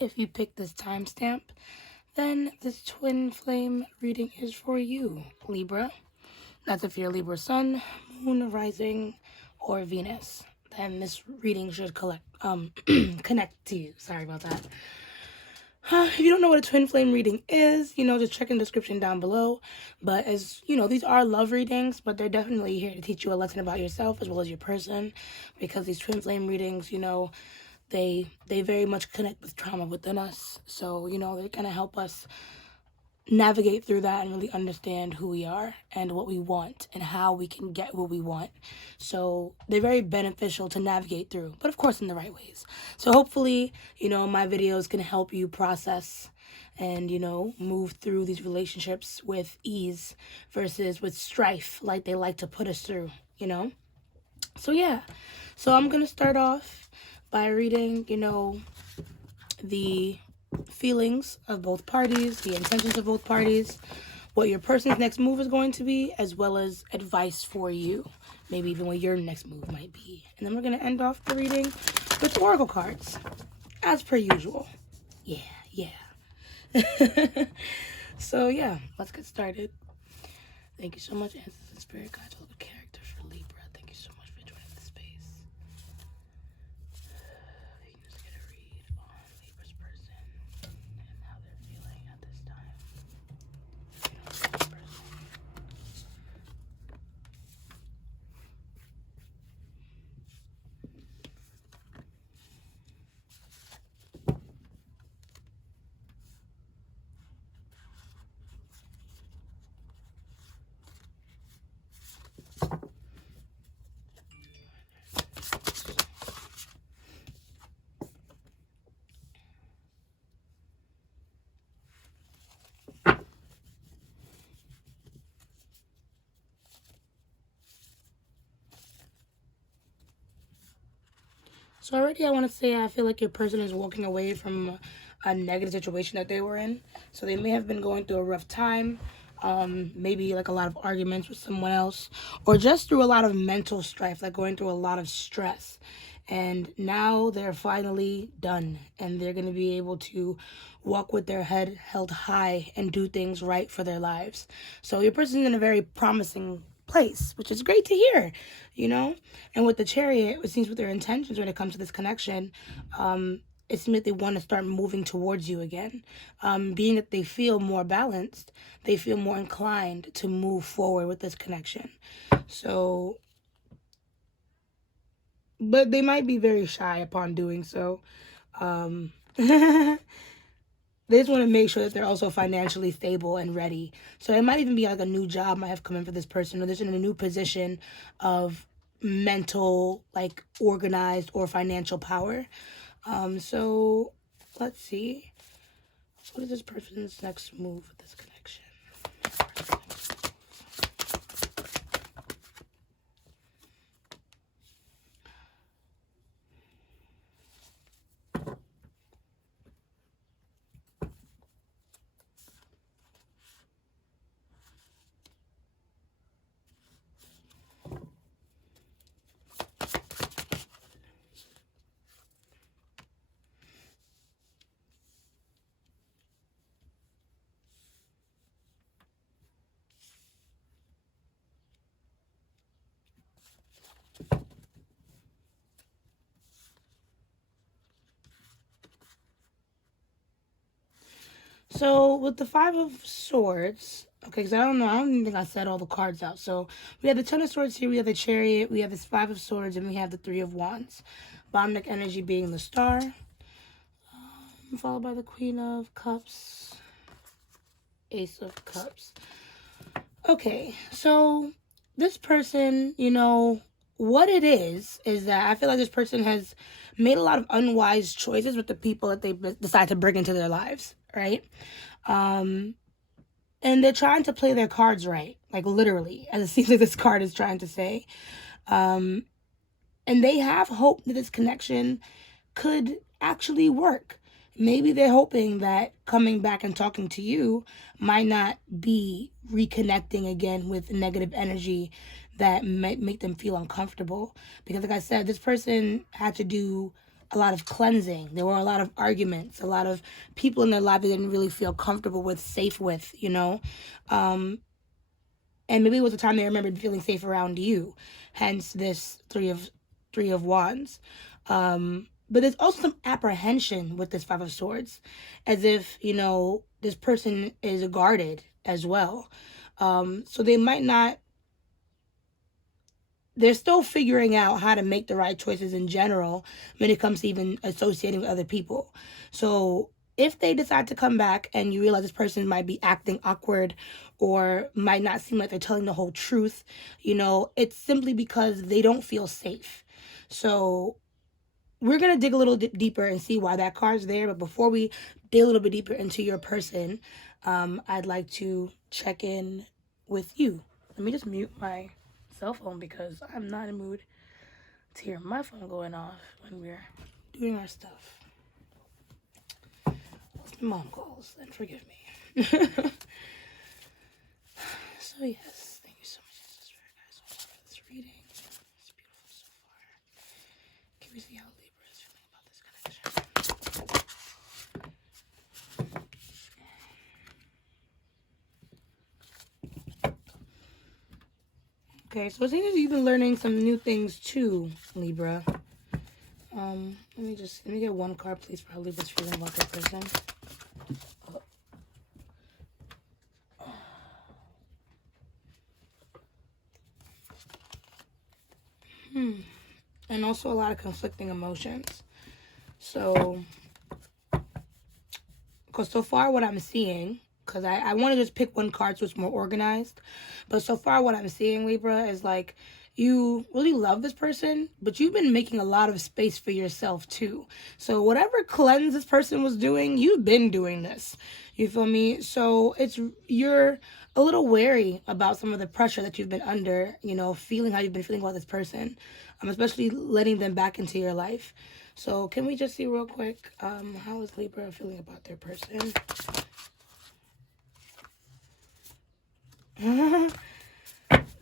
If you pick this timestamp, then this twin flame reading is for you, Libra. That's if you're Libra Sun, Moon, Rising, or Venus. Then this reading should connect to you. Sorry about that. If you don't know what a twin flame reading is, just check in the description down below. But as you know, these are love readings, but they're definitely here to teach you a lesson about yourself as well as your person. Because these twin flame readings, they very much connect with trauma within us. So, they're going to help us navigate through that and really understand who we are and what we want and how we can get what we want. So they're very beneficial to navigate through, but of course in the right ways. So hopefully, my videos can help you process and, move through these relationships with ease versus with strife like they like to put us through, So yeah, so I'm going to start off by reading, the feelings of both parties, the intentions of both parties, what your person's next move is going to be, as well as advice for you, maybe even what your next move might be. And then we're going to end off the reading with oracle cards, as per usual. Yeah. So yeah, let's get started. Thank you so much, Ancestors and Spirit Guides, all the characters for Libra. Thank you so much for joining the space. You can just get a read on Libra's person and how they're feeling at this time. So already I want to say I feel like your person is walking away from a negative situation that they were in. So they may have been going through a rough time, maybe like a lot of arguments with someone else, or just through a lot of mental strife, like going through a lot of stress. And now they're finally done, and they're going to be able to walk with their head held high and do things right for their lives. So your person's in a very promising place, which is great to hear, And with the Chariot, it seems with their intentions when it comes to this connection, it seems like they want to start moving towards you again. Being that they feel more balanced, they feel more inclined to move forward with this connection. So, but they might be very shy upon doing so. They just want to make sure that they're also financially stable and ready. So it might even be like a new job might have come in for this person, or they're in a new position of mental, like organized or financial power. So let's see. What is this person's next move with this connection? So with the Five of Swords, okay, because I don't even think I said all the cards out. So we have the Ten of Swords here, we have the Chariot, we have this Five of Swords, and we have the Three of Wands. Bottom deck energy being the Star, followed by the Queen of Cups, Ace of Cups. Okay, so this person, what it is that I feel like this person has made a lot of unwise choices with the people that they decide to bring into their lives, right? And they're trying to play their cards right, like literally, as it seems like this card is trying to say. And they have hope that this connection could actually work. Maybe they're hoping that coming back and talking to you might not be reconnecting again with negative energy that might make them feel uncomfortable. Because like I said, this person had to do a lot of cleansing. There were a lot of arguments, a lot of people in their life they didn't really feel comfortable with, safe with, and maybe it was a time they remembered feeling safe around you. Hence this three of wands. But there's also some apprehension with this Five of Swords, as if, this person is guarded as well. So they might not, they're still figuring out how to make the right choices in general when it comes to even associating with other people. So if they decide to come back and you realize this person might be acting awkward or might not seem like they're telling the whole truth, it's simply because they don't feel safe. So we're going to dig a little deeper and see why that card's there. But before we dig a little bit deeper into your person, I'd like to check in with you. Let me just mute my cell phone because I'm not in the mood to hear my phone going off when we're doing our stuff. If my mom calls, then forgive me. So yes, thank you so much, Spirit guys, so far for this reading. It's beautiful so far. Can we see how Libra is feeling about this connection? Okay, so it seems you've been learning some new things too, Libra. Let me get one card, please, for how Libra's feeling about this person. And also a lot of conflicting emotions. So, because so far what I'm seeing, because I want to just pick one card so it's more organized, but so far what I'm seeing, Libra, is like you really love this person, but you've been making a lot of space for yourself too. So whatever cleanse this person was doing, you've been doing this. You feel me? So you're a little wary about some of the pressure that you've been under, feeling how you've been feeling about this person, especially letting them back into your life. So can we just see real quick, how is Libra feeling about their person?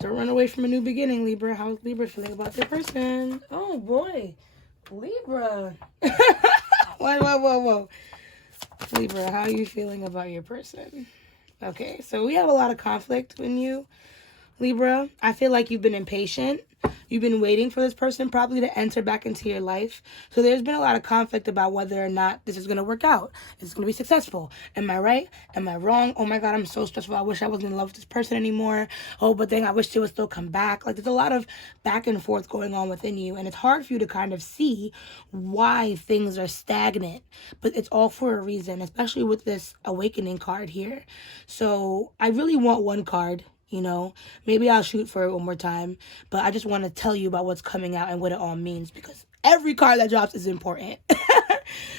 Don't run away from a new beginning, Libra. How is Libra feeling about their person? Oh, boy. Libra. Whoa. Libra, how are you feeling about your person? Okay, so we have a lot of conflict in you, Libra. I feel like you've been impatient. You've been waiting for this person probably to enter back into your life. So there's been a lot of conflict about whether or not this is going to work out. Is it going to be successful? Am I right? Am I wrong? Oh my God, I'm so stressful. I wish I wasn't in love with this person anymore. Oh, but then I wish they would still come back. Like, there's a lot of back and forth going on within you. And it's hard for you to kind of see why things are stagnant. But it's all for a reason, especially with this awakening card here. So I really want one card. Maybe I'll shoot for it one more time, but I just want to tell you about what's coming out and what it all means, because every card that drops is important.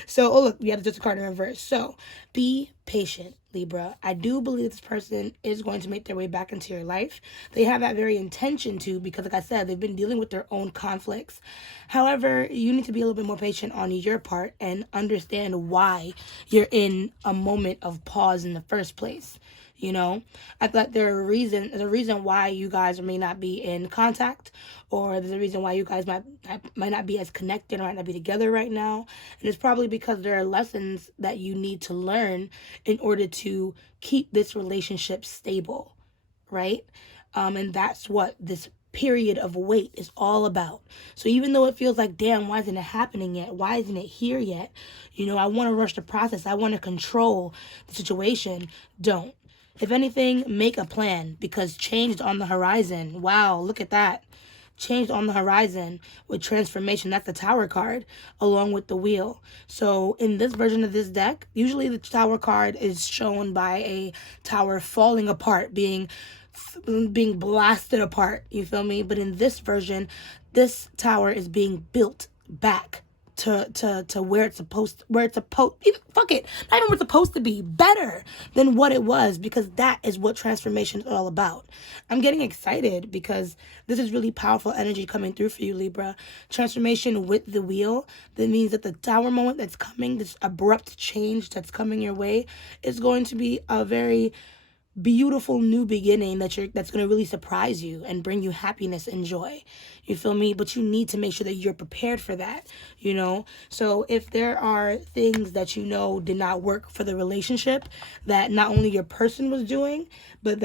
So, oh look, we have just a card in reverse. So, be patient, Libra. I do believe this person is going to make their way back into your life. They have that very intention to, because like I said, they've been dealing with their own conflicts. However, you need to be a little bit more patient on your part and understand why you're in a moment of pause in the first place. I thought there's a reason why you guys may not be in contact, or there's a reason why you guys might not be as connected or might not be together right now. And it's probably because there are lessons that you need to learn in order to keep this relationship stable, right? And that's what this period of wait is all about. So even though it feels like, damn, why isn't it happening yet? Why isn't it here yet? I want to rush the process. I want to control the situation. Don't. If anything, make a plan, because change is on the horizon. Wow, look at that. Change on the horizon with transformation. That's the Tower card along with the Wheel. So in this version of this deck, usually the Tower card is shown by a tower falling apart, being blasted apart. You feel me? But in this version, this tower is being built back to where it's supposed, even, fuck it, not even where it's supposed to be, better than what it was, because that is what transformation is all about. I'm getting excited because this is really powerful energy coming through for you, Libra. Transformation with the Wheel. That means that the Tower moment that's coming, this abrupt change that's coming your way, is going to be a very beautiful new beginning that's going to really surprise you and bring you happiness and joy. You feel me? But you need to make sure that you're prepared for that, you know? So if there are things that you know did not work for the relationship, that not only your person was doing, but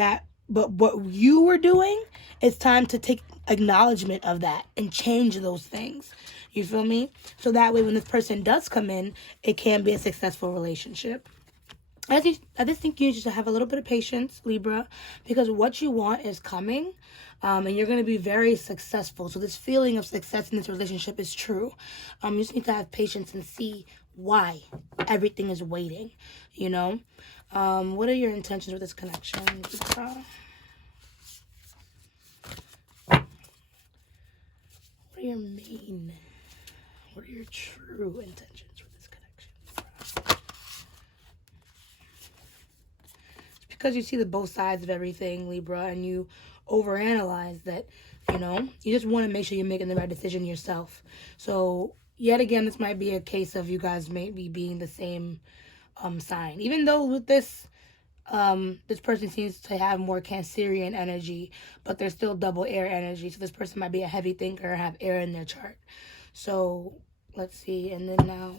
what you were doing, it's time to take acknowledgement of that and change those things. You feel me? So that way when this person does come in, it can be a successful relationship. I just think you just have a little bit of patience, Libra, because what you want is coming, and you're going to be very successful. So this feeling of success in this relationship is true. You just need to have patience and see why everything is waiting, you know? What are your intentions with this connection, Libra? What are your true intentions with this connection, Libra? Because you see the both sides of everything, Libra, and you overanalyze that, you know, you just want to make sure you're making the right decision yourself. So yet again, this might be a case of you guys maybe being the same sign, even though with this this person seems to have more Cancerian energy, but they're still double air energy. So this person might be a heavy thinker or have air in their chart. So let's see, and then now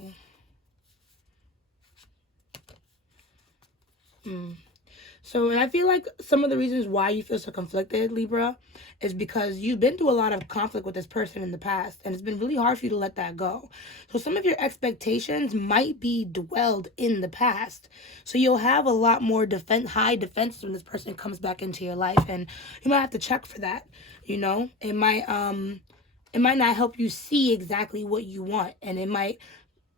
So, and I feel like some of the reasons why you feel so conflicted, Libra, is because you've been through a lot of conflict with this person in the past, and it's been really hard for you to let that go. So some of your expectations might be dwelled in the past. So you'll have a lot more high defenses when this person comes back into your life, and you might have to check for that. You know, it might not help you see exactly what you want, and it might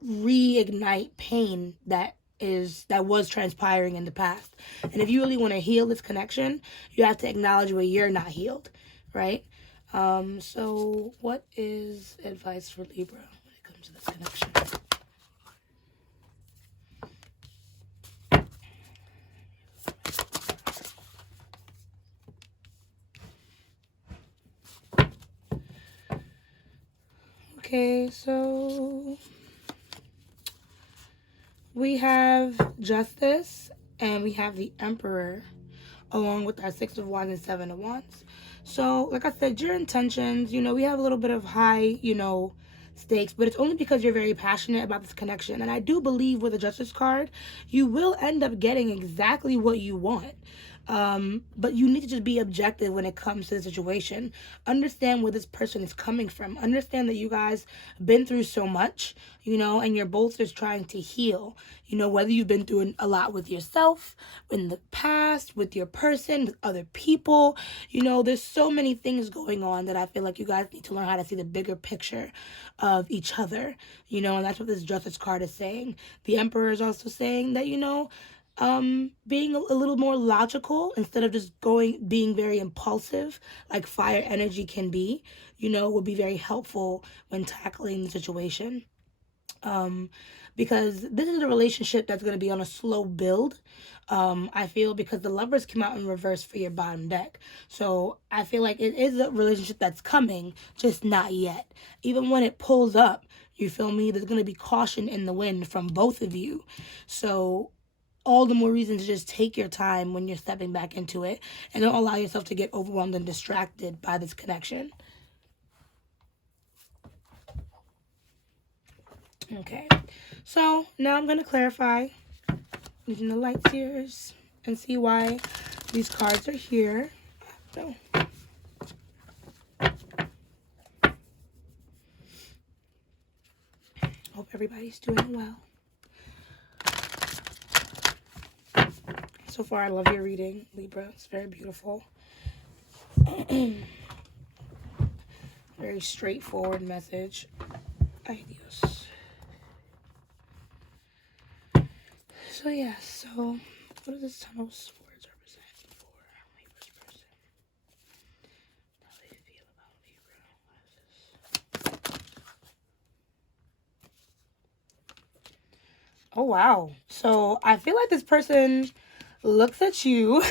reignite pain that was transpiring in the past. And if you really want to heal this connection, you have to acknowledge where you're not healed, right? So what is advice for Libra when it comes to this connection? Okay, so we have Justice and we have the Emperor along with our Six of Wands and Seven of Wands. So, like I said, your intentions, you know, we have a little bit of high, you know, stakes, but it's only because you're very passionate about this connection. And I do believe with the Justice card, you will end up getting exactly what you want. But you need to just be objective when it comes to the situation. Understand where this person is coming from. Understand that you guys been through so much, you know, and you're both just trying to heal. You know, whether you've been through a lot with yourself, in the past, with your person, with other people. You know, there's so many things going on that I feel like you guys need to learn how to see the bigger picture of each other. You know, and that's what this Justice card is saying. The Emperor is also saying that, you know, being a little more logical instead of just being very impulsive like fire energy can be, you know, would be very helpful when tackling the situation. Because this is a relationship that's going to be on a slow build. I feel because the Lovers came out in reverse for your bottom deck. So I feel like it is a relationship that's coming, just not yet. Even when it pulls up, you feel me? There's going to be caution in the wind from both of you. So all the more reason to just take your time when you're stepping back into it and don't allow yourself to get overwhelmed and distracted by this connection. Okay, so now I'm going to clarify using the light seers and see why these cards are here. So, hope everybody's doing well. So far, I love your reading, Libra. It's very beautiful. Very straightforward message. Ay, Dios. So, yeah. So, what does this Tunnel of Swords represent for Libra's person? How they feel about Libra. What is this? Oh, wow. So, I feel like this person looks at you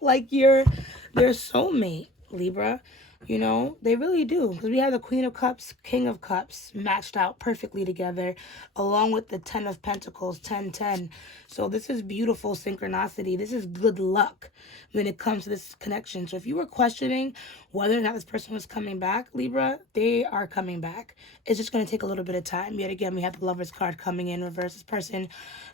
like you're their soulmate, Libra. You know, they really do. Because we have the Queen of Cups, King of Cups matched out perfectly together, along with the Ten of Pentacles, 10-10. So this is beautiful synchronicity. This is good luck when it comes to this connection. So if you were questioning whether or not this person was coming back, Libra, they are coming back. It's just going to take a little bit of time. Yet again, we have the Lover's card coming in reverse. This person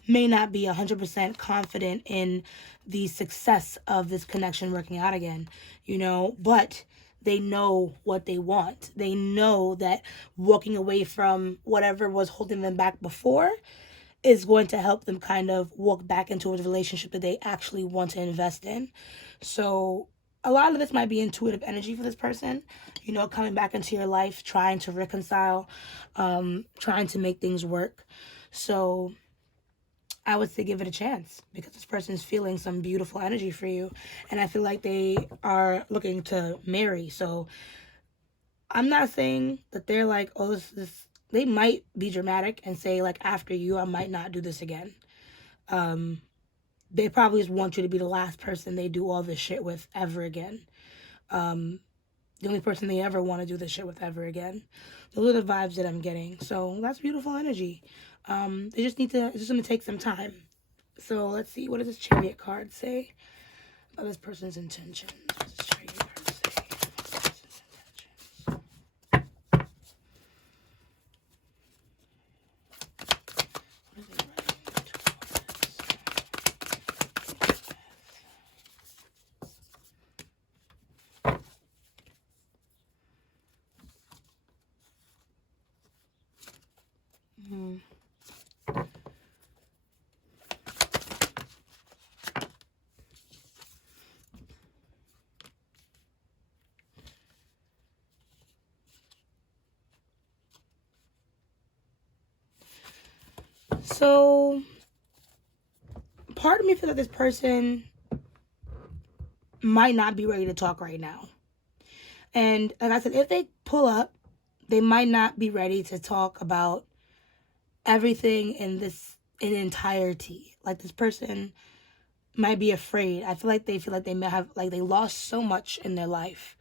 may not be 100% confident in the success of this connection working out again, you know, but they know what they want. They know that walking away from whatever was holding them back before is going to help them kind of walk back into a relationship that they actually want to invest in. So a lot of this might be intuitive energy for this person, you know, coming back into your life, trying to reconcile, trying to make things work. So I would say give it a chance, because this person is feeling some beautiful energy for you. And I feel like they are looking to marry. So I'm not saying that they're like, oh, this they might be dramatic and say, like, after you, I might not do this again. They probably just want you to be the last person they do all this shit with ever again. The only person they ever want to do this shit with ever again. Those are the vibes that I'm getting. So that's beautiful energy. They just need to, it's just going to take some time. So let's see, what does this Chariot card say about this person's intentions? What does this Chariot card say about this person's intentions? What is it writing towards? So, part of me feels that this person might not be ready to talk right now. And like I said, if they pull up, they might not be ready to talk about everything in entirety. Like, this person might be afraid. I feel like they may have, like, they lost so much in their life.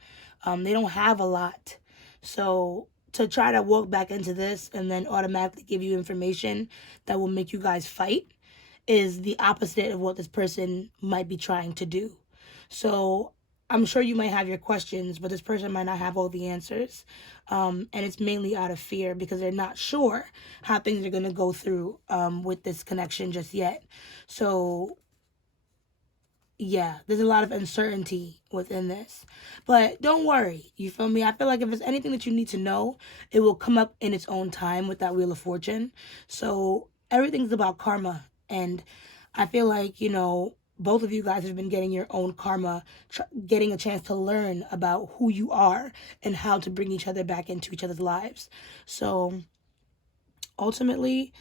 They don't have a lot. So to try to walk back into this and then automatically give you information that will make you guys fight is the opposite of what this person might be trying to do. So I'm sure you might have your questions, but this person might not have all the answers. And it's mainly out of fear, because they're not sure how things are going to go through with this connection just yet. So yeah, there's a lot of uncertainty within this. But don't worry, you feel me? I feel like if there's anything that you need to know, it will come up in its own time with that Wheel of Fortune. So everything's about karma. And I feel like, you know, both of you guys have been getting your own karma, getting a chance to learn about who you are and how to bring each other back into each other's lives. So ultimately,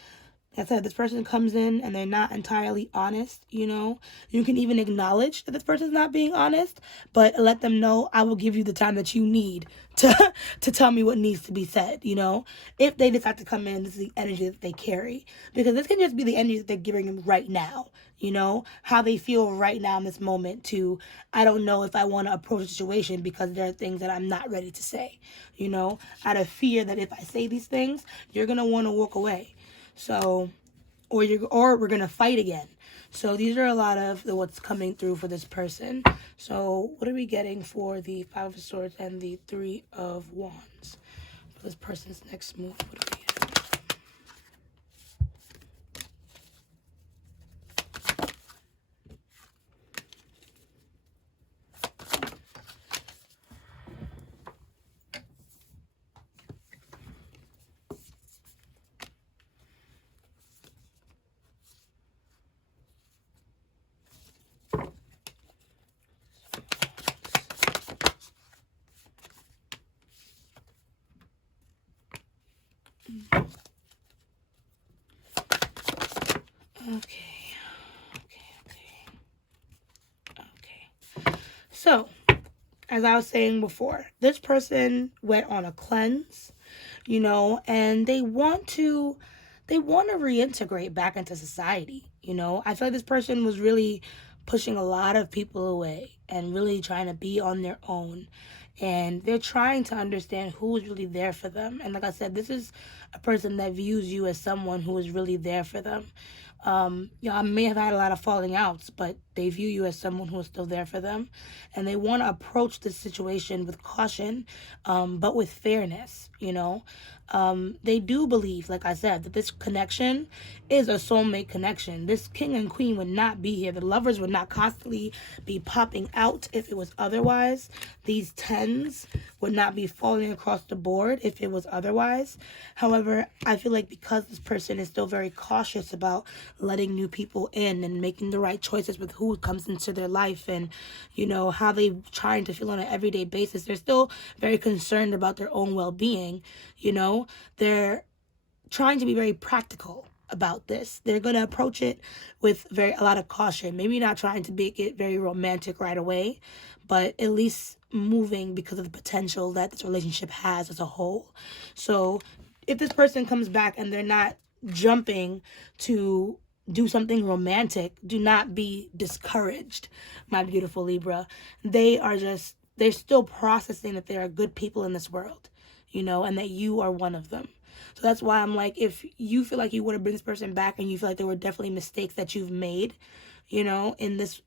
like I said, this person comes in and they're not entirely honest, you know. You can even acknowledge that this person's not being honest, but let them know, I will give you the time that you need to to tell me what needs to be said, you know. If they decide to come in, this is the energy that they carry. Because this can just be the energy that they're giving them right now, you know. How they feel right now in this moment to, I don't know if I want to approach a situation because there are things that I'm not ready to say, you know. Out of fear that if I say these things, you're going to want to walk away. So, or we're gonna fight again. So these are a lot of what's coming through for this person. So what are we getting for the Five of Swords and the Three of Wands for this person's next move? What are we Okay. So, as I was saying before, this person went on a cleanse, you know, and they want to reintegrate back into society, you know. I feel like this person was really pushing a lot of people away and really trying to be on their own. and they're trying to understand who is really there for them. And like I said, this is a person that views you as someone who is really there for them. Y'all may have had a lot of falling outs, but they view you as someone who is still there for them. And they want to approach this situation with caution, but with fairness, you know. They do believe, like I said, that this connection is a soulmate connection. This king and queen would not be here. The lovers would not constantly be popping out if it was otherwise. These tens would not be falling across the board if it was otherwise. However, I feel like because this person is still very cautious about letting new people in and making the right choices with who comes into their life and, you know, how they trying to feel on an everyday basis, they're still very concerned about their own well-being. You know, they're trying to be very practical about this. They're going to approach it with a lot of caution. Maybe not trying to make it very romantic right away, but at least moving because of the potential that this relationship has as a whole. So if this person comes back and they're not jumping to do something romantic, do not be discouraged, my beautiful Libra. They're still processing that there are good people in this world, you know, and that you are one of them. So that's why I'm like, if you feel like you want to bring this person back and you feel like there were definitely mistakes that you've made, you know, in this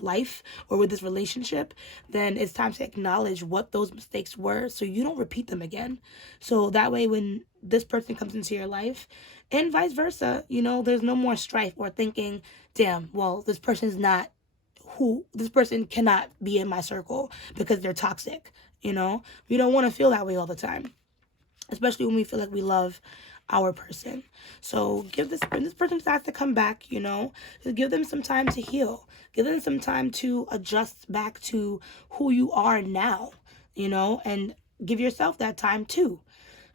life or with this relationship, then it's time to acknowledge what those mistakes were so you don't repeat them again. So that way when this person comes into your life and vice versa, you know, there's no more strife or thinking, damn, well, this person cannot be in my circle because they're toxic. You know, we don't want to feel that way all the time, especially when we feel like we love our person. So when this person decides to come back, you know, just give them some time to heal. Give them some time to adjust back to who you are now, you know, and give yourself that time too.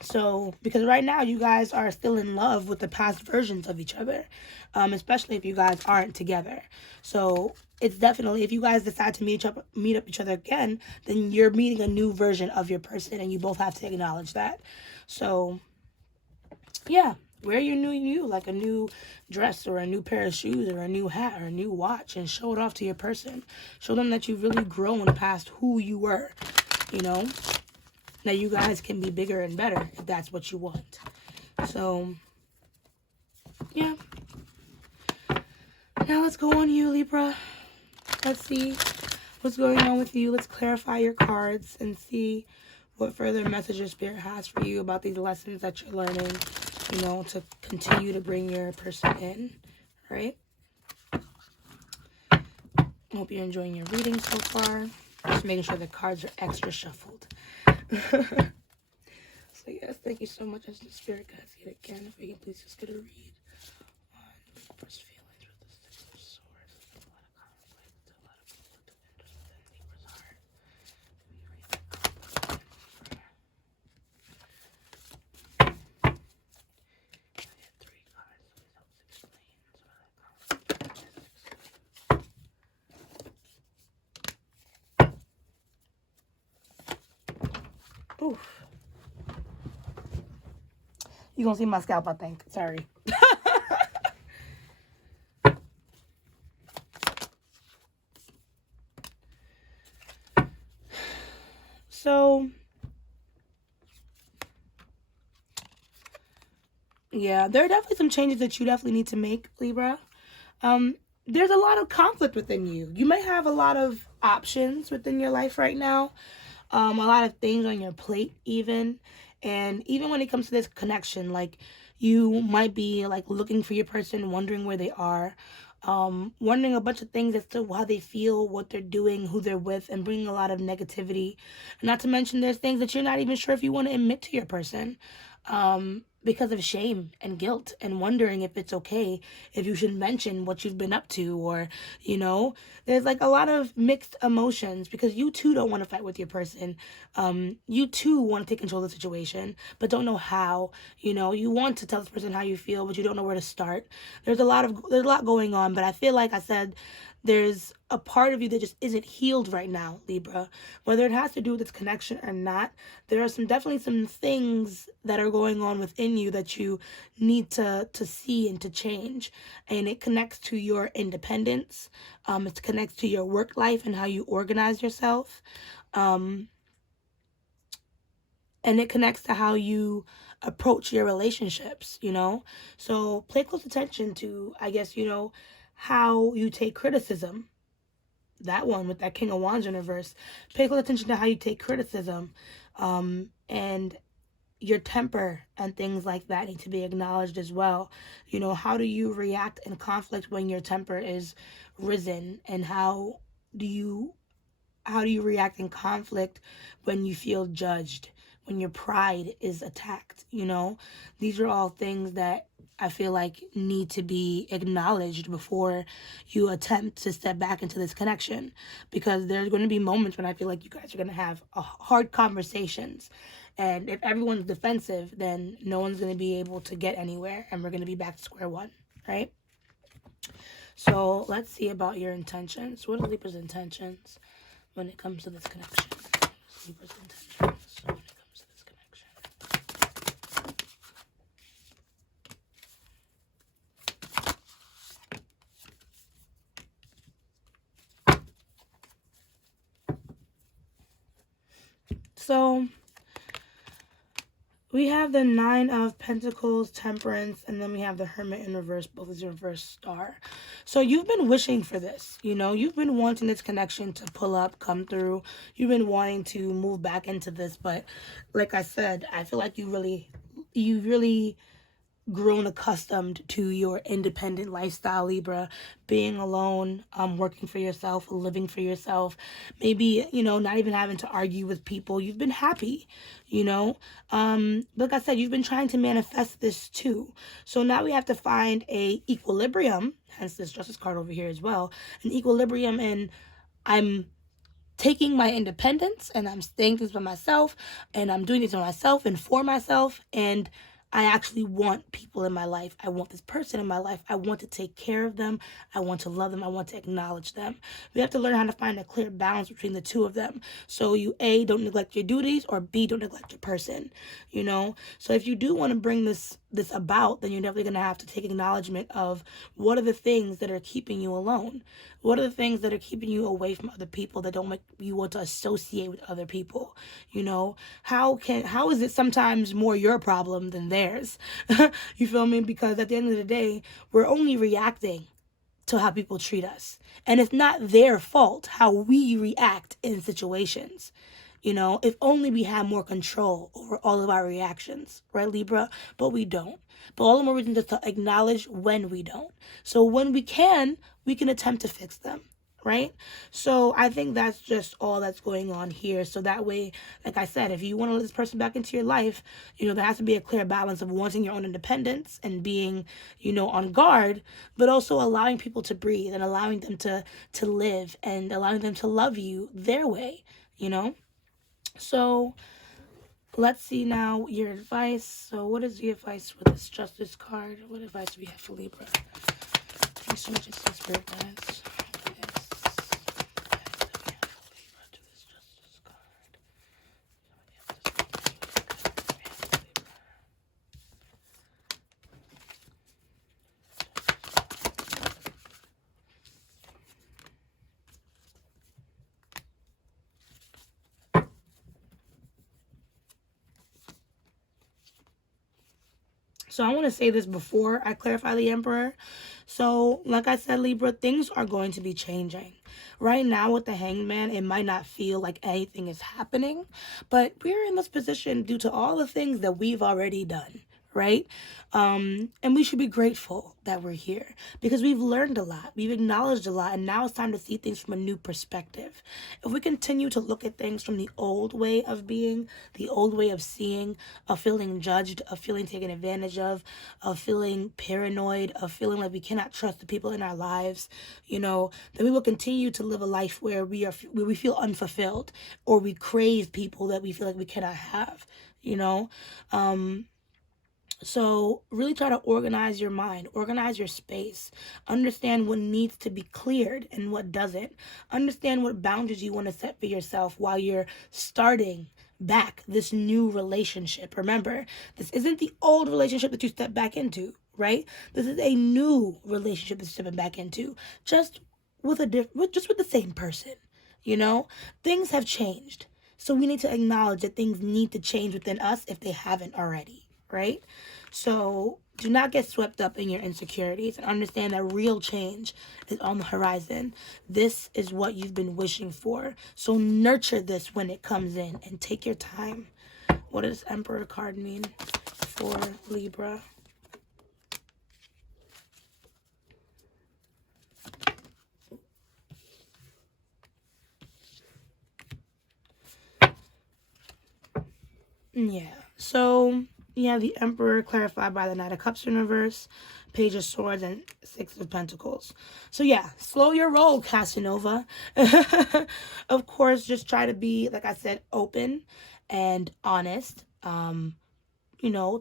So, because right now you guys are still in love with the past versions of each other, especially if you guys aren't together. So it's definitely, if you guys decide to meet up each other again, then you're meeting a new version of your person, and you both have to acknowledge that. So yeah, wear your new you, like a new dress or a new pair of shoes or a new hat or a new watch, and show it off to your person. Show them that you've really grown past who you were, you know. Now you guys can be bigger and better if that's what you want. So yeah. Now let's go on you, Libra. Let's see what's going on with you. Let's clarify your cards and see what further messages Spirit has for you about these lessons that you're learning, you know, to continue to bring your person in, right? I hope you're enjoying your reading so far. Just making sure the cards are extra shuffled. So yes, thank you so much. As the Spirit guides yet again, if we can please just get a read on Libra's feelings with the Six of Swords. There's a lot of conflict, a lot of conflict of interest within Libra's heart. We read that conflict for her. I had 3 cards, so this helps explain some of that conflict. Oof. You're gonna see my scalp, I think. Sorry. So, yeah, there are definitely some changes that you definitely need to make, Libra. There's a lot of conflict within you. You may have a lot of options within your life right now. A lot of things on your plate even. And even when it comes to this connection, like you might be like looking for your person, wondering where they are, wondering a bunch of things as to how they feel, what they're doing, who they're with, and bringing a lot of negativity. Not to mention there's things that you're not even sure if you want to admit to your person. Because of shame and guilt and wondering if it's okay, if you should mention what you've been up to, or, you know, there's like a lot of mixed emotions because you too don't want to fight with your person. You too want to take control of the situation, but don't know how. You know, you want to tell this person how you feel, but you don't know where to start. There's a lot going on, but I feel like I said, there's a part of you that just isn't healed right now, Libra. Whether it has to do with this connection or not, there are definitely some things that are going on within you that you need to see and to change. And it connects to your independence. It connects to your work life and how you organize yourself. And it connects to how you approach your relationships, So pay close attention to, I guess, how you take criticism. That one with that King of Wands in reverse. Pay close attention to how you take criticism. And your temper and things like that need to be acknowledged as well. How do you react in conflict when your temper is risen? And do you how do you react in conflict when you feel judged, when your pride is attacked? These are all things that I feel like need to be acknowledged before you attempt to step back into this connection, because there's going to be moments when I feel like you guys are going to have hard conversations, and if everyone's defensive, then no one's going to be able to get anywhere, and we're going to be back to square one, right? So let's see about your intentions. What are Libra's intentions when it comes to this connection? Libra's intentions when it comes to this connection. So we have the Nine of Pentacles, Temperance, and then we have the Hermit in reverse, both as a reverse star. So you've been wishing for this, you've been wanting this connection to pull up, come through. You've been wanting to move back into this, but like I said, I feel like you really grown accustomed to your independent lifestyle, Libra, being alone, working for yourself, living for yourself, maybe, not even having to argue with people. You've been happy, like I said, you've been trying to manifest this too. So now we have to find a equilibrium, hence this Justice card over here as well, an equilibrium in I'm taking my independence and I'm staying things by myself and I'm doing things by myself and for myself, and I actually want people in my life. I want this person in my life. I want to take care of them. I want to love them. I want to acknowledge them. We have to learn how to find a clear balance between the two of them. So you, A, don't neglect your duties, or B, don't neglect your person, So if you do want to bring this about, then you're definitely going to have to take acknowledgement of what are the things that are keeping you alone. What are the things that are keeping you away from other people, that don't make you want to associate with other people? How is it sometimes more your problem than theirs? You feel me? Because at the end of the day, we're only reacting to how people treat us. And it's not their fault how we react in situations. If only we had more control over all of our reactions, right, Libra? But we don't. But all the more reason just to acknowledge when we don't. So when we can attempt to fix them, right? So I think that's just all that's going on here. So that way, like I said, if you want to let this person back into your life, there has to be a clear balance of wanting your own independence and being, on guard, but also allowing people to breathe and allowing them to live and allowing them to love you their way, So let's see now your advice. So what is the advice for this Justice card? What advice do we have for Libra? Thank you so much, it's Spirit guys. So I want to say this before I clarify the Emperor. So like I said, Libra, things are going to be changing. Right now with the Hangman, it might not feel like anything is happening, but we're in this position due to all the things that we've already done, right? And we should be grateful that we're here because we've learned a lot, we've acknowledged a lot, and now it's time to see things from a new perspective. If we continue to look at things from the old way of being, the old way of seeing, of feeling judged, of feeling taken advantage of feeling paranoid, of feeling like we cannot trust the people in our lives, then we will continue to live a life where we feel unfulfilled, or we crave people that we feel like we cannot have, So really try to organize your mind, organize your space, understand what needs to be cleared and what doesn't. Understand what boundaries you want to set for yourself while you're starting back this new relationship. Remember, this isn't the old relationship that you stepped back into, right? This is a new relationship that you're stepping back into, just with the same person. Things have changed. So we need to acknowledge that things need to change within us if they haven't already, right? So do not get swept up in your insecurities and understand that real change is on the horizon. This is what you've been wishing for. So nurture this when it comes in and take your time. What does Emperor card mean for Libra? Yeah. So yeah, the Emperor clarified by the Knight of Cups in reverse, Page of Swords, and Six of Pentacles. So yeah, slow your roll, Casanova. Of course, just try to be, like I said, open and honest.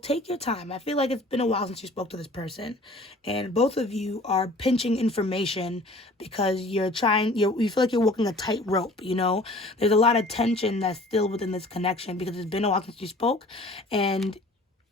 Take your time. I feel like it's been a while since you spoke to this person, and both of you are pinching information because you feel like you're walking a tightrope. There's a lot of tension that's still within this connection because it's been a while since you spoke, and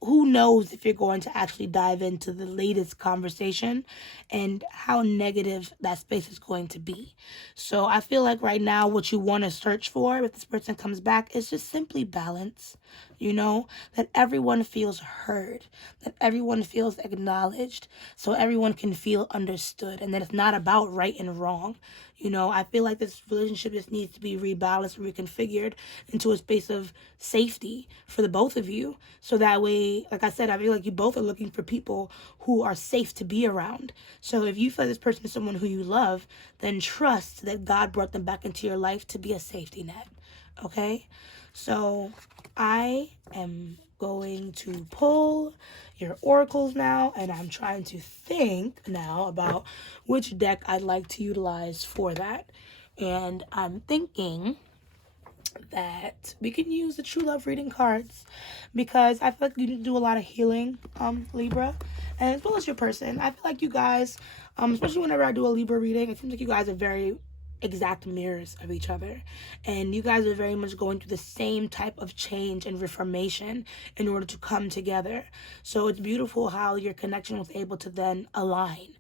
who knows if you're going to actually dive into the latest conversation and how negative that space is going to be. So I feel like right now what you want to search for if this person comes back is just simply balance, that everyone feels heard, that everyone feels acknowledged, so everyone can feel understood, and that it's not about right and wrong. I feel like this relationship just needs to be rebalanced, reconfigured into a space of safety for the both of you. So that way, like I said, I feel like you both are looking for people who are safe to be around. So if you feel like this person is someone who you love, then trust that God brought them back into your life to be a safety net. Okay? So I am going to pull your oracles now, and I'm trying to think now about which deck I'd like to utilize for that. And I'm thinking that we can use the true love reading cards because I feel like you need to do a lot of healing, Libra, and as well as your person. I feel like you guys, especially whenever I do a Libra reading, it seems like you guys are very exact mirrors of each other, and you guys are very much going through the same type of change and reformation in order to come together. So it's beautiful how your connection was able to then align.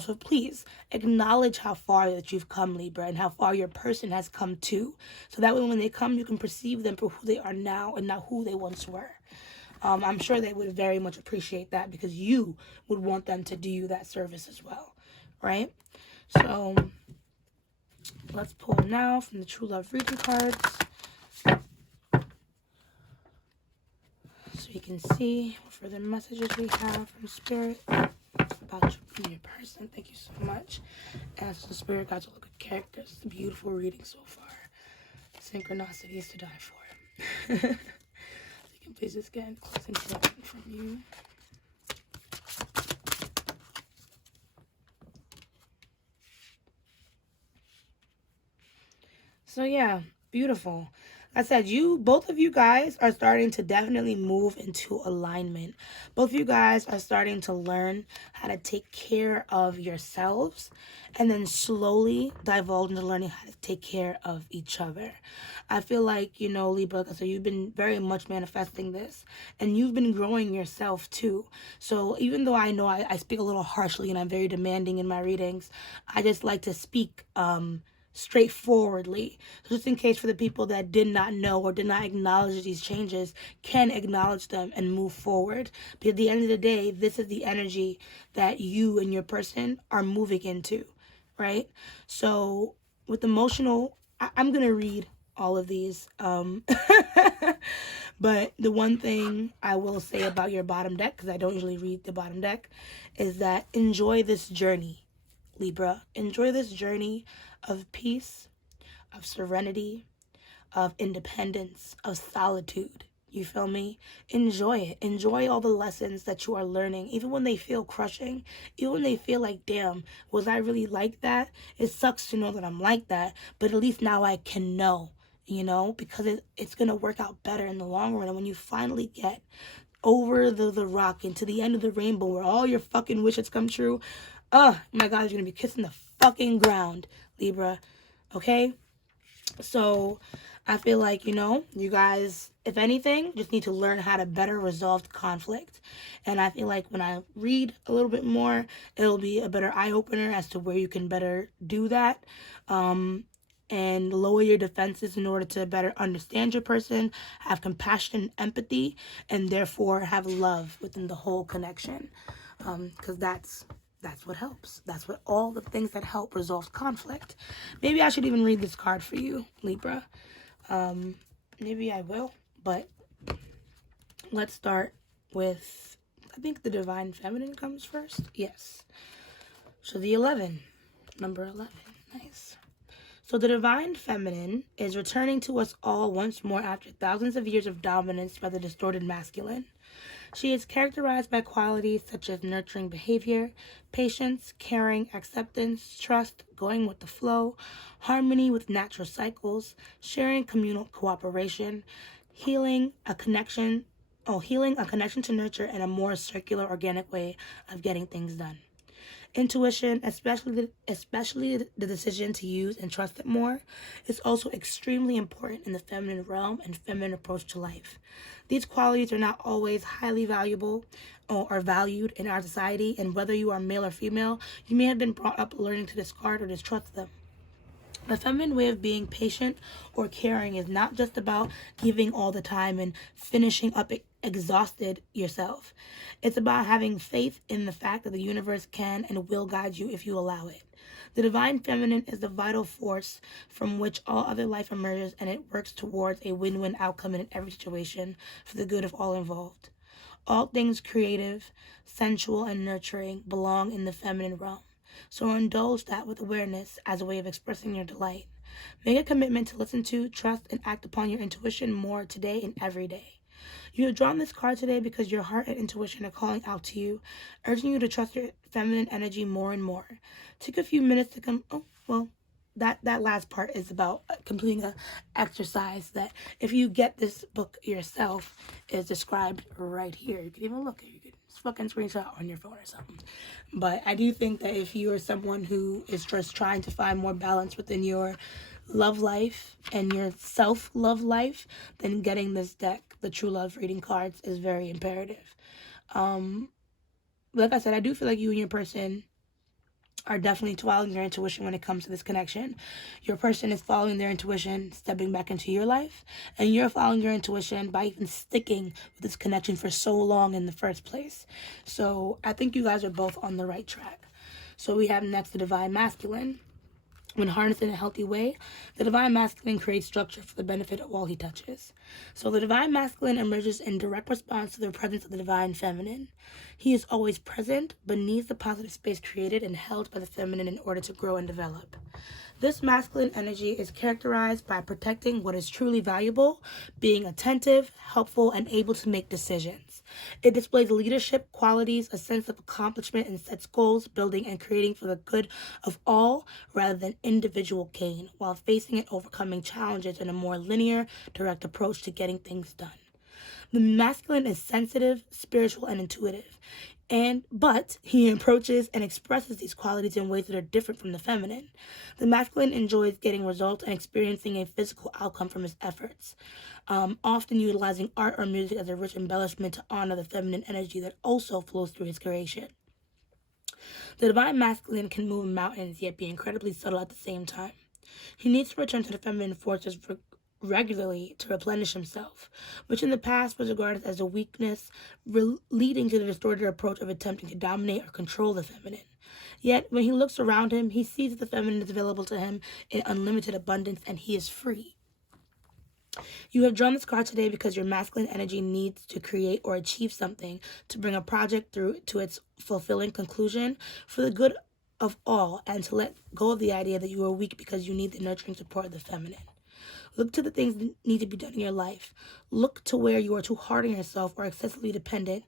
So please acknowledge how far that you've come, Libra, and how far your person has come too. So that way when they come, you can perceive them for who they are now and not who they once were. I'm sure they would very much appreciate that because you would want them to do you that service as well, right? So let's pull now from the True Love reading cards so you can see what further messages we have from Spirit about your person. Thank you so much. Ask the Spirit God to look at characters. It's a beautiful reading so far. Synchronicities to die for. So you can please just get a close introduction from you. So yeah, beautiful. I said both of you guys are starting to definitely move into alignment. Both of you guys are starting to learn how to take care of yourselves and then slowly divulge into learning how to take care of each other. I feel like, Libra, so you've been very much manifesting this and you've been growing yourself too. So even though I know I speak a little harshly and I'm very demanding in my readings, I just like to speak, straightforwardly. So just in case for the people that did not know or did not acknowledge these changes, can acknowledge them and move forward. But at the end of the day, this is the energy that you and your person are moving into, right? So with emotional, I'm going to read all of these. But the one thing I will say about your bottom deck, because I don't usually read the bottom deck, is that enjoy this journey, Libra. Enjoy this journey of peace, of serenity, of independence, of solitude. You feel me? Enjoy it. Enjoy all the lessons that you are learning, even when they feel crushing, even when they feel like, damn, was I really like that? It sucks to know that I'm like that, but at least now I can know, because it's going to work out better in the long run. And when you finally get over the rock and to the end of the rainbow where all your fucking wishes come true, oh my God, you're going to be kissing the fucking ground, Libra. Okay? So I feel like, you guys, if anything, just need to learn how to better resolve conflict. And I feel like when I read a little bit more, it'll be a better eye-opener as to where you can better do that. and lower your defenses in order to better understand your person, have compassion and empathy, and therefore have love within the whole connection. Because that's what helps. That's what all the things that help resolve conflict. Maybe I should even read this card for you, Libra. Maybe I will, but let's start with, I think the Divine Feminine comes first. Yes. So the 11, number 11. Nice. So the Divine Feminine is returning to us all once more after thousands of years of dominance by the distorted masculine. She is characterized by qualities such as nurturing behavior, patience, caring, acceptance, trust, going with the flow, harmony with natural cycles, sharing communal cooperation, healing a connection to nurture, and a more circular, organic way of getting things done. Intuition, especially the decision to use and trust it more, is also extremely important in the feminine realm and feminine approach to life. These qualities are not always highly valuable or valued in our society, and whether you are male or female, you may have been brought up learning to discard or distrust them. The feminine way of being patient or caring is not just about giving all the time and finishing up exhausted yourself. It's about having faith in the fact that the universe can and will guide you if you allow it. The Divine Feminine is the vital force from which all other life emerges, and it works towards a win-win outcome in every situation for the good of all involved. All things creative, sensual, and nurturing belong in the feminine realm. So indulge that with awareness as a way of expressing your delight. Make a commitment to listen to, trust, and act upon your intuition more today and every day. You have drawn this card today because your heart and intuition are calling out to you, urging you to trust your feminine energy more and more. Take a few minutes to that last part is about completing an exercise that, if you get this book yourself, is described right here. You can even look at it. You can fucking screenshot on your phone or something. But I do think that if you are someone who is just trying to find more balance within your love life and your self-love life, then getting this deck, the True Love reading cards, is very imperative. Like I said, I do feel like you and your person are definitely following their intuition when it comes to this connection. Your person is following their intuition, stepping back into your life, and you're following your intuition by even sticking with this connection for so long in the first place. So I think you guys are both on the right track. So we have next the Divine Masculine. When harnessed in a healthy way, the Divine Masculine creates structure for the benefit of all he touches. So the Divine Masculine emerges in direct response to the presence of the Divine Feminine. He is always present, but needs the positive space created and held by the feminine in order to grow and develop. This masculine energy is characterized by protecting what is truly valuable, being attentive, helpful, and able to make decisions. It displays leadership qualities, a sense of accomplishment, and sets goals, building and creating for the good of all rather than individual gain, while facing and overcoming challenges in a more linear, direct approach to getting things done. The masculine is sensitive, spiritual, and intuitive. But he approaches and expresses these qualities in ways that are different from the feminine. The masculine enjoys getting results and experiencing a physical outcome from his efforts, often utilizing art or music as a rich embellishment to honor the feminine energy that also flows through his creation. The Divine Masculine can move mountains, yet be incredibly subtle at the same time. He needs to return to the feminine forces regularly to replenish himself, which in the past was regarded as a weakness, leading to the distorted approach of attempting to dominate or control the feminine. Yet, when he looks around him, he sees that the feminine is available to him in unlimited abundance, and he is free. You have drawn this card today because your masculine energy needs to create or achieve something to bring a project through to its fulfilling conclusion for the good of all, and to let go of the idea that you are weak because you need the nurturing support of the feminine. Look to the things that need to be done in your life. Look to where you are too hard on yourself or excessively dependent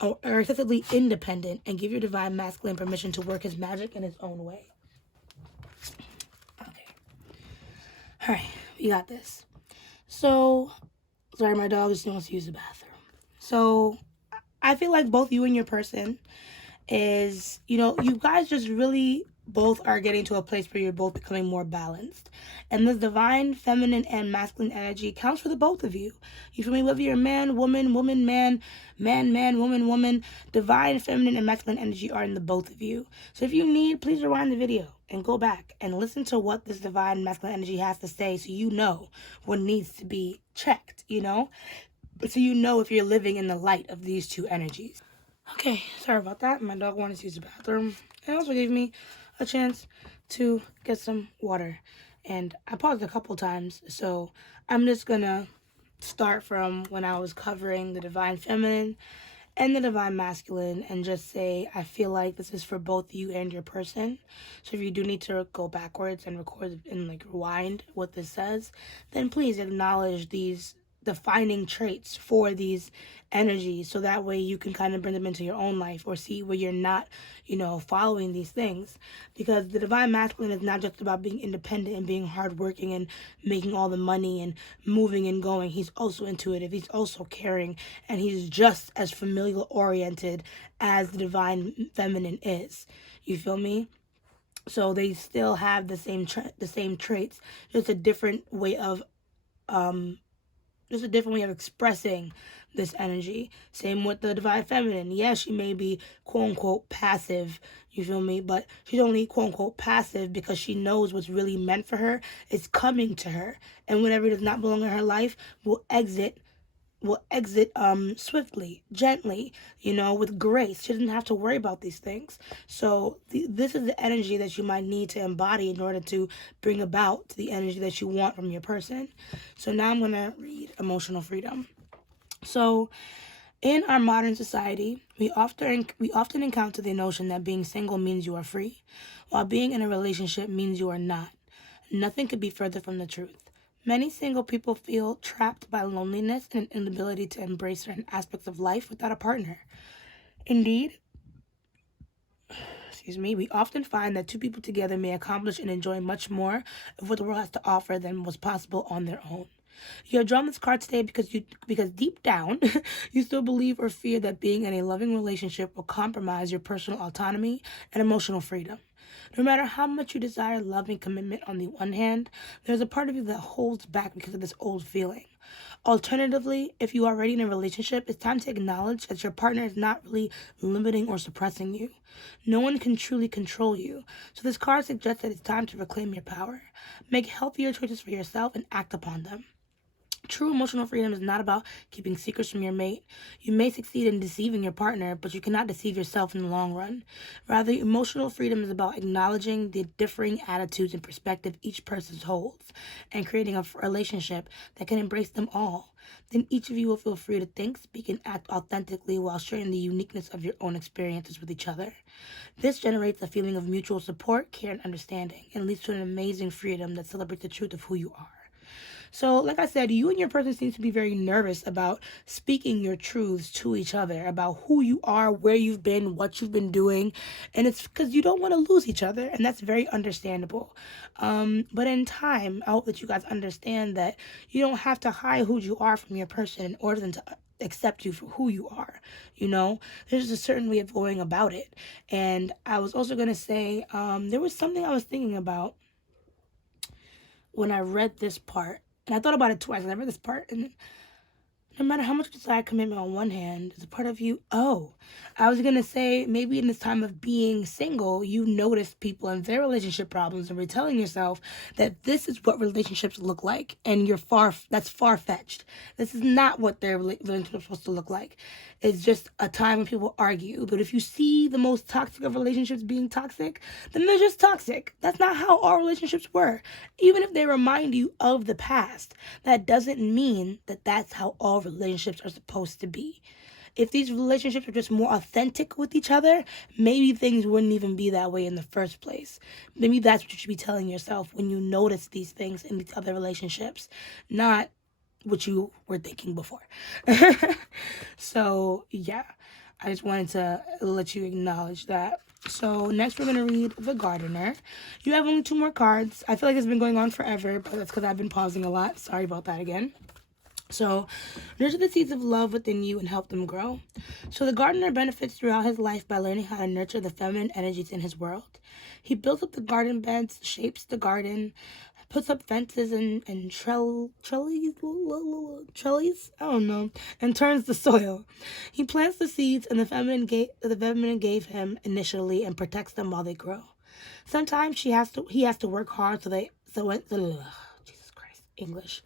or excessively independent, and give your Divine Masculine permission to work his magic in his own way. Okay. All right, we got this. So, sorry, my dog just wants to use the bathroom. So, I feel like both you and your person is, you guys just really both are getting to a place where you're both becoming more balanced. And this divine feminine and masculine energy counts for the both of you. You feel me? Whether you're man, woman, woman, man, man, man, woman, woman, divine feminine and masculine energy are in the both of you. So if you need, please rewind the video and go back and listen to what this divine masculine energy has to say, so you know what needs to be checked, you know? So you know if you're living in the light of these two energies. Okay, sorry about that. My dog wanted to use the bathroom. It also gave me a chance to get some water. And I paused a couple times, so I'm just gonna start from when I was covering the divine feminine and the divine masculine and just say I feel like this is for both you and your person. So if you do need to go backwards and record and like rewind what this says, then please acknowledge these defining traits for these energies, so that way you can kind of bring them into your own life or see where you're not, following these things. Because the divine masculine is not just about being independent and being hardworking and making all the money and moving and going. He's also intuitive, he's also caring, and he's just as familial oriented as the divine feminine is. You feel me? So they still have the same traits, just a different way of expressing this energy. Same with the divine feminine. Yes, she may be quote unquote passive, you feel me? But she's only quote unquote passive because she knows what's really meant for her is coming to her. And whatever does not belong in her life will exit swiftly, gently, with grace. She doesn't have to worry about these things. So this is the energy that you might need to embody in order to bring about the energy that you want from your person. So now I'm going to read emotional freedom. So in our modern society, we often encounter the notion that being single means you are free, while being in a relationship means you are not. Nothing could be further from the truth. Many single people feel trapped by loneliness and an inability to embrace certain aspects of life without a partner. Indeed, we often find that two people together may accomplish and enjoy much more of what the world has to offer than was possible on their own. You have drawn this card today because deep down, you still believe or fear that being in a loving relationship will compromise your personal autonomy and emotional freedom. No matter how much you desire love and commitment on the one hand, there's a part of you that holds back because of this old feeling. Alternatively, if you are already in a relationship, it's time to acknowledge that your partner is not really limiting or suppressing you. No one can truly control you, so this card suggests that it's time to reclaim your power. Make healthier choices for yourself and act upon them. True emotional freedom is not about keeping secrets from your mate. You may succeed in deceiving your partner, but you cannot deceive yourself in the long run. Rather, emotional freedom is about acknowledging the differing attitudes and perspective each person holds and creating a relationship that can embrace them all. Then each of you will feel free to think, speak, and act authentically while sharing the uniqueness of your own experiences with each other. This generates a feeling of mutual support, care, and understanding, and leads to an amazing freedom that celebrates the truth of who you are. So, like I said, you and your person seem to be very nervous about speaking your truths to each other, about who you are, where you've been, what you've been doing. And it's because you don't want to lose each other. And that's very understandable. But in time, I hope that you guys understand that you don't have to hide who you are from your person in order for them to accept you for who you are. There's a certain way of going about it. And I was also going to say, there was something I was thinking about when I read this part. And I thought about it twice. I read this part, and no matter how much you desire commitment on one hand, there's a part of you, I was going to say, maybe in this time of being single, you notice people and their relationship problems and you're telling yourself that this is what relationships look like, and that's far-fetched. This is not what their relationship is supposed to look like. It's just a time when people argue. But if you see the most toxic of relationships being toxic, then they're just toxic. That's not how our relationships were. Even if they remind you of the past, that doesn't mean that that's how all relationships are supposed to be. If these relationships are just more authentic with each other, maybe things wouldn't even be that way in the first place. Maybe that's what you should be telling yourself when you notice these things in these other relationships, not what you were thinking before. So, yeah, I just wanted to let you acknowledge that. So, next we're going to read The Gardener. You have only 2 more cards. I feel like it's been going on forever, but that's because I've been pausing a lot. Sorry about that again. So, nurture the seeds of love within you and help them grow. So, the gardener benefits throughout his life by learning how to nurture the feminine energies in his world. He builds up the garden beds, shapes the garden, puts up fences and trellis, I don't know, and turns the soil. He plants the seeds and the feminine gave him initially and protects them while they grow. Sometimes he has to work hard Jesus Christ, English.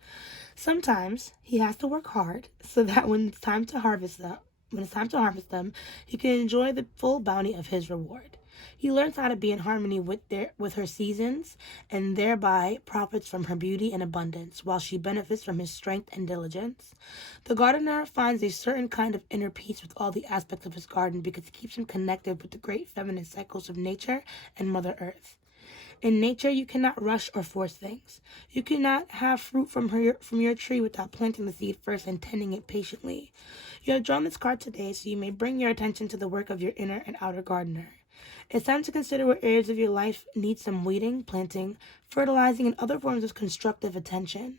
Sometimes he has to work hard so that when it's time to harvest them, he can enjoy the full bounty of his reward. He learns how to be in harmony with her seasons and thereby profits from her beauty and abundance, while she benefits from his strength and diligence. The gardener finds a certain kind of inner peace with all the aspects of his garden because it keeps him connected with the great feminine cycles of nature and Mother Earth. In nature, you cannot rush or force things. You cannot have fruit from your tree without planting the seed first and tending it patiently. You have drawn this card today so you may bring your attention to the work of your inner and outer gardener. It's time to consider what areas of your life need some weeding, planting, fertilizing, and other forms of constructive attention.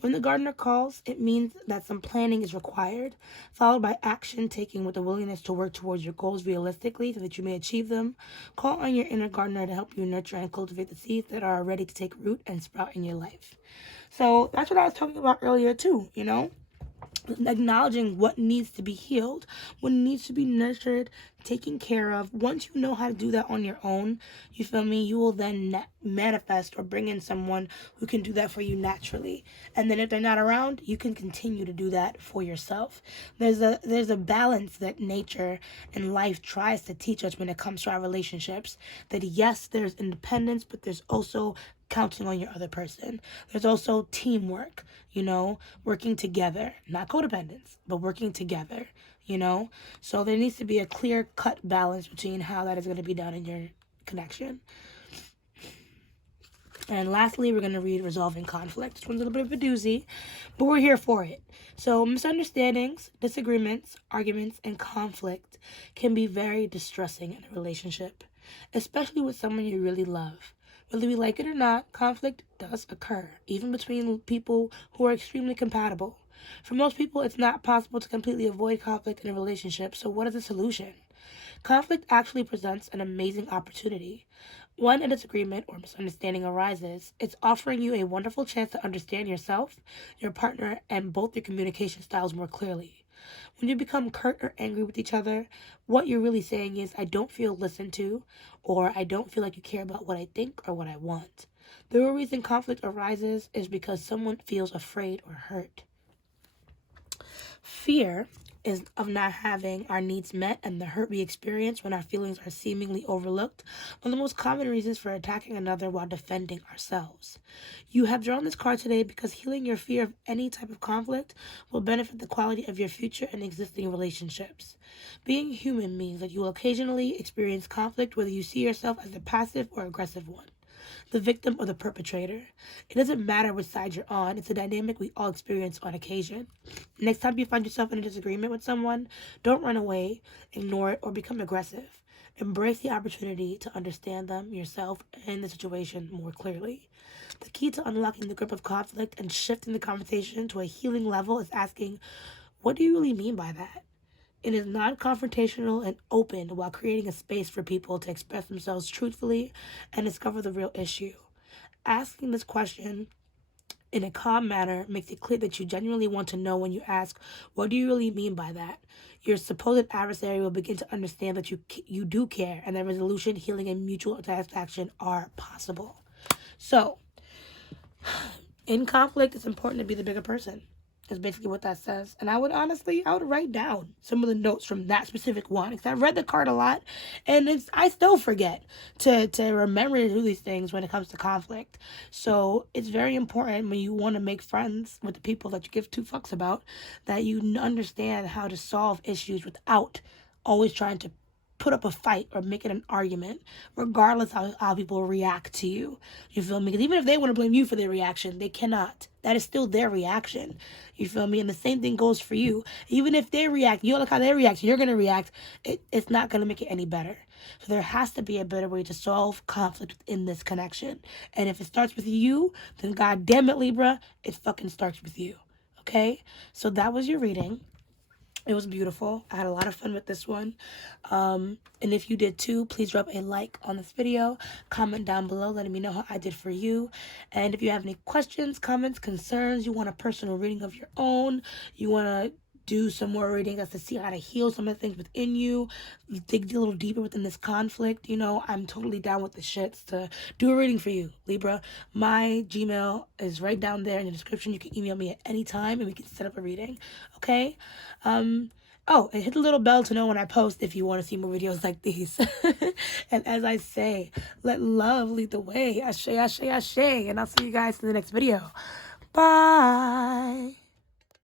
When the gardener calls, it means that some planning is required, followed by action taking with a willingness to work towards your goals realistically so that you may achieve them. Call on your inner gardener to help you nurture and cultivate the seeds that are ready to take root and sprout in your life. So that's what I was talking about earlier too, acknowledging what needs to be healed, what needs to be nurtured, taken care of. Once you know how to do that on your own, you feel me, you will then manifest or bring in someone who can do that for you naturally. And then if they're not around, you can continue to do that for yourself. There's a balance that nature and life tries to teach us when it comes to our relationships, that yes, there's independence, but there's also counting on your other person. There's also teamwork, working together, not codependence, but working together, So there needs to be a clear cut balance between how that is going to be done in your connection. And lastly, we're going to read Resolving Conflict. This one's a little bit of a doozy, but we're here for it. So misunderstandings, disagreements, arguments, and conflict can be very distressing in a relationship, especially with someone you really love. Whether we like it or not, conflict does occur, even between people who are extremely compatible. For most people, it's not possible to completely avoid conflict in a relationship, so what is the solution? Conflict actually presents an amazing opportunity. When a disagreement or misunderstanding arises, it's offering you a wonderful chance to understand yourself, your partner, and both your communication styles more clearly. When you become curt or angry with each other, what you're really saying is, I don't feel listened to, or I don't feel like you care about what I think or what I want. The real reason conflict arises is because someone feels afraid or hurt. Fear is of not having our needs met and the hurt we experience when our feelings are seemingly overlooked are the most common reasons for attacking another while defending ourselves. You have drawn this card today because healing your fear of any type of conflict will benefit the quality of your future and existing relationships. Being human means that you will occasionally experience conflict whether you see yourself as the passive or aggressive one, the victim or the perpetrator. It doesn't matter which side you're on, it's a dynamic we all experience on occasion. Next time you find yourself in a disagreement with someone, don't run away, ignore it, or become aggressive. Embrace the opportunity to understand them, yourself, and the situation more clearly. The key to unlocking the grip of conflict and shifting the conversation to a healing level is asking, what do you really mean by that? It is non-confrontational and open while creating a space for people to express themselves truthfully and discover the real issue. Asking this question in a calm manner makes it clear that you genuinely want to know. When you ask, what do you really mean by that? Your supposed adversary will begin to understand that you do care and that resolution, healing, and mutual satisfaction are possible. So, in conflict, it's important to be the bigger person. Is basically what that says. And I would write down some of the notes from that specific one, because I've read the card a lot, and I still forget to remember to do these things when it comes to conflict. So it's very important when you want to make friends with the people that you give two fucks about, that you understand how to solve issues without always trying to put up a fight or make it an argument, regardless how people react to you. You feel me? Because even if they want to blame you for their reaction, they cannot. That is still their reaction. You feel me? And the same thing goes for you. Even if they react, you look how they react, you're going to react. It's not going to make it any better. So there has to be a better way to solve conflict within this connection. And if it starts with you, then God damn it, Libra, it fucking starts with you. Okay, so that was your reading. It was beautiful. I had a lot of fun with this one. And if you did too, please drop a like on this video. Comment down below letting me know how I did for you. And if you have any questions, comments, concerns, you want a personal reading of your own, you want to do some more readings as to see how to heal some of the things within you, dig a little deeper within this conflict, you know, I'm totally down with the shits to do a reading for you, Libra. My Gmail is right down there in the description. You can email me at any time and we can set up a reading. Okay? Oh, and hit the little bell to know when I post if you want to see more videos like these. And as I say, let love lead the way. Ashe, ashe, ashe. And I'll see you guys in the next video. Bye.